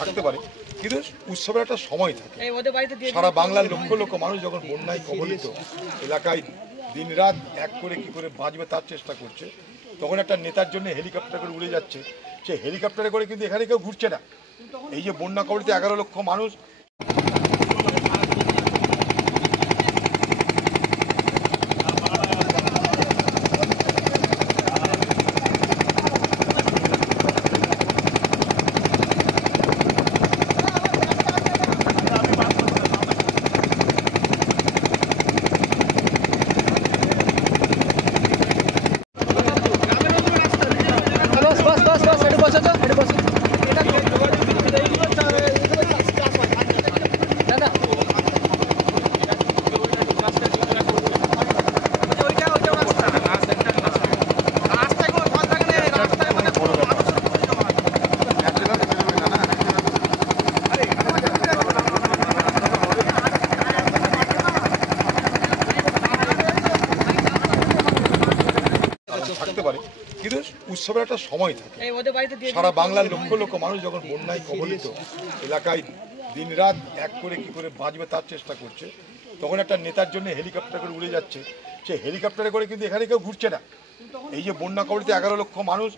থাকতে পারে, কিন্তু উৎসবের একটা সময় থাকে। সারা বাংলার লক্ষ লক্ষ মানুষ যখন বন্যায় কবলিত এলাকায় দিনরাত এক করে কি করে বাঁচবে তার চেষ্টা করছে, তখন একটা নেতার জন্য হেলিকপ্টার করে উড়ে যাচ্ছে। সে হেলিকপ্টারে করে কিন্তু এখানে কেউ ঘুরছে না। এই যে বন্যা কবলিত 11 লক্ষ মানুষ, থাকতে পারে, কিন্তু উৎসবের একটা সময় থাকে। সারা বাংলার লক্ষ লক্ষ মানুষ যখন বন্যায় কবলিত এলাকায় দিনরাত এক করে কি করে বাঁচবে তার চেষ্টা করছে, তখন একটা নেতার জন্য হেলিকপ্টার করে উড়ে যাচ্ছে। সে হেলিকপ্টারে করে কিন্তু এখানে কেউ ঘুরছে না। এই যে বন্যা কবলিত 11 লক্ষ মানুষ,